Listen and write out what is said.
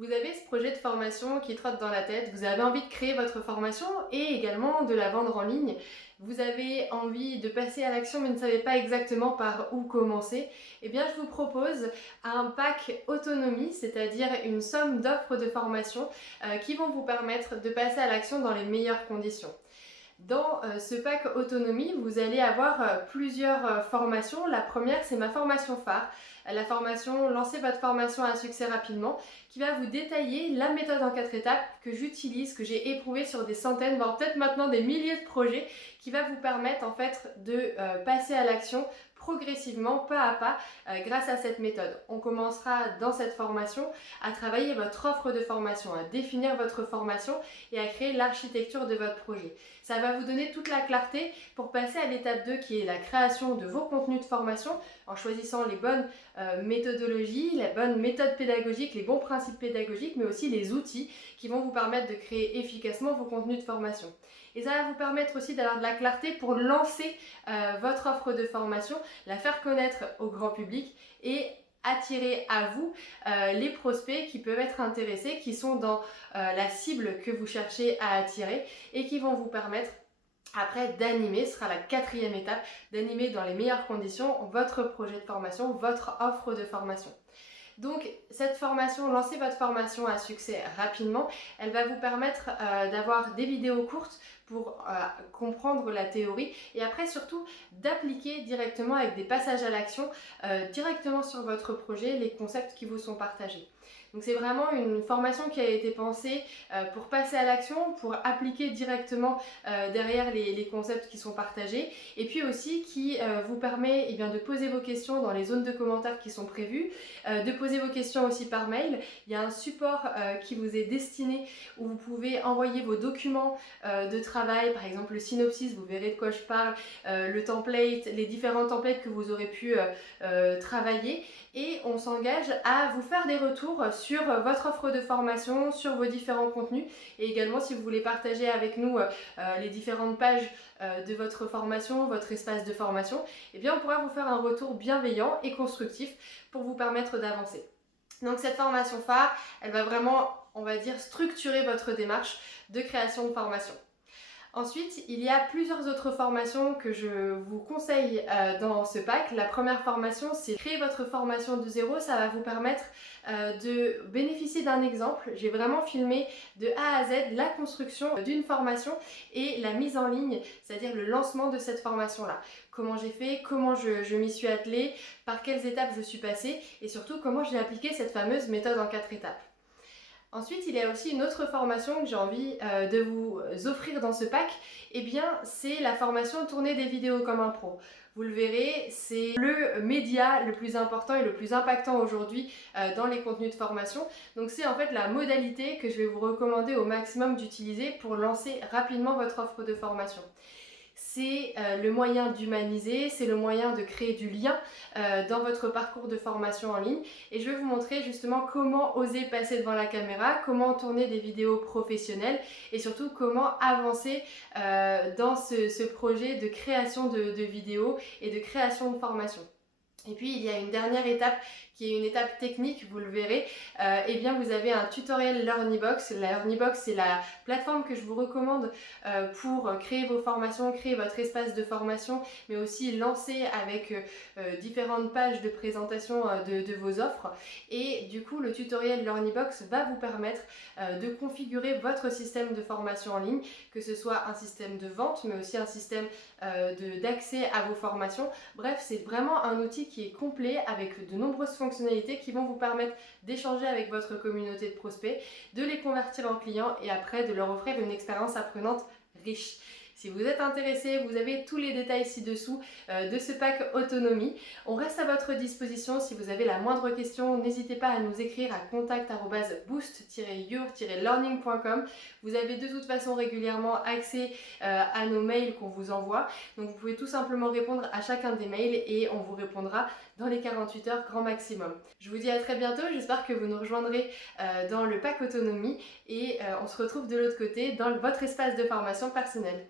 Vous avez ce projet de formation qui trotte dans la tête, vous avez envie de créer votre formation et également de la vendre en ligne. Vous avez envie de passer à l'action mais ne savez pas exactement par où commencer. Eh bien, je vous propose un pack autonomie, c'est-à-dire une somme d'offres de formation qui vont vous permettre de passer à l'action dans les meilleures conditions. Dans ce pack autonomie, vous allez avoir plusieurs formations. La première, c'est ma formation phare, la formation Lancez votre formation à succès rapidement, qui va vous détailler la méthode en 4 étapes que j'utilise, que j'ai éprouvée sur des centaines, voire peut-être maintenant des milliers de projets, qui va vous permettre en fait de passer à l'action progressivement, pas à pas, grâce à cette méthode. On commencera dans cette formation à travailler votre offre de formation, à définir votre formation et à créer l'architecture de votre projet. Ça va vous donner toute la clarté pour passer à l'étape 2 qui est la création de vos contenus de formation en choisissant les bonnes méthodologies, les bonnes méthodes pédagogiques, les bons principes pédagogiques, mais aussi les outils qui vont vous permettre de créer efficacement vos contenus de formation. Et ça va vous permettre aussi d'avoir de la clarté pour lancer votre offre de formation, la faire connaître au grand public et attirer à vous les prospects qui peuvent être intéressés, qui sont dans la cible que vous cherchez à attirer et qui vont vous permettre après d'animer, ce sera la 4e étape, d'animer dans les meilleures conditions votre projet de formation, votre offre de formation. Donc cette formation, lancez votre formation à succès rapidement, elle va vous permettre d'avoir des vidéos courtes pour comprendre la théorie et après surtout d'appliquer directement avec des passages à l'action directement sur votre projet les concepts qui vous sont partagés. Donc c'est vraiment une formation qui a été pensée pour passer à l'action, pour appliquer directement derrière les concepts qui sont partagés et puis aussi qui vous permet de poser vos questions dans les zones de commentaires qui sont prévues, de poser vos questions aussi par mail. Il y a un support qui vous est destiné où vous pouvez envoyer vos documents de travail, par exemple le synopsis, vous verrez de quoi je parle, le template, les différents templates que vous aurez pu travailler et on s'engage à vous faire des retours sur votre offre de formation, sur vos différents contenus et également si vous voulez partager avec nous les différentes pages de votre formation, votre espace de formation, eh bien on pourra vous faire un retour bienveillant et constructif pour vous permettre d'avancer. Donc cette formation phare, elle va vraiment, on va dire, structurer votre démarche de création de formation. Ensuite, il y a plusieurs autres formations que je vous conseille dans ce pack. La première formation, c'est créer votre formation de zéro. Ça va vous permettre de bénéficier d'un exemple. J'ai vraiment filmé de A à Z la construction d'une formation et la mise en ligne, c'est-à-dire le lancement de cette formation-là. Comment j'ai fait, comment je m'y suis attelée, par quelles étapes je suis passée et surtout comment j'ai appliqué cette fameuse méthode en 4 étapes. Ensuite, il y a aussi une autre formation que j'ai envie de vous offrir dans ce pack, et bien c'est la formation tourner des vidéos comme un pro. Vous le verrez, c'est le média le plus important et le plus impactant aujourd'hui dans les contenus de formation. Donc c'est en fait la modalité que je vais vous recommander au maximum d'utiliser pour lancer rapidement votre offre de formation. C'est le moyen d'humaniser, c'est le moyen de créer du lien dans votre parcours de formation en ligne et je vais vous montrer justement comment oser passer devant la caméra, comment tourner des vidéos professionnelles et surtout comment avancer dans ce projet de création de vidéos et de création de formation. Et puis il y a une dernière étape qui est une étape technique, vous le verrez, et bien vous avez un tutoriel LearnyBox. La LearnyBox c'est la plateforme que je vous recommande pour créer vos formations, créer votre espace de formation, mais aussi lancer avec différentes pages de présentation de vos offres. Et du coup le tutoriel LearnyBox va vous permettre de configurer votre système de formation en ligne, que ce soit un système de vente, mais aussi un système d'accès à vos formations. Bref, c'est vraiment un outil qui est complet avec de nombreuses fonctionnalités qui vont vous permettre d'échanger avec votre communauté de prospects, de les convertir en clients et après de leur offrir une expérience apprenante riche. Si vous êtes intéressé, vous avez tous les détails ci-dessous de ce pack autonomie. On reste à votre disposition. Si vous avez la moindre question, n'hésitez pas à nous écrire à contact@boost-your-learning.com. Vous avez de toute façon régulièrement accès à nos mails qu'on vous envoie. Donc vous pouvez tout simplement répondre à chacun des mails et on vous répondra dans les 48 heures grand maximum. Je vous dis à très bientôt. J'espère que vous nous rejoindrez dans le pack autonomie et on se retrouve de l'autre côté dans votre espace de formation personnelle.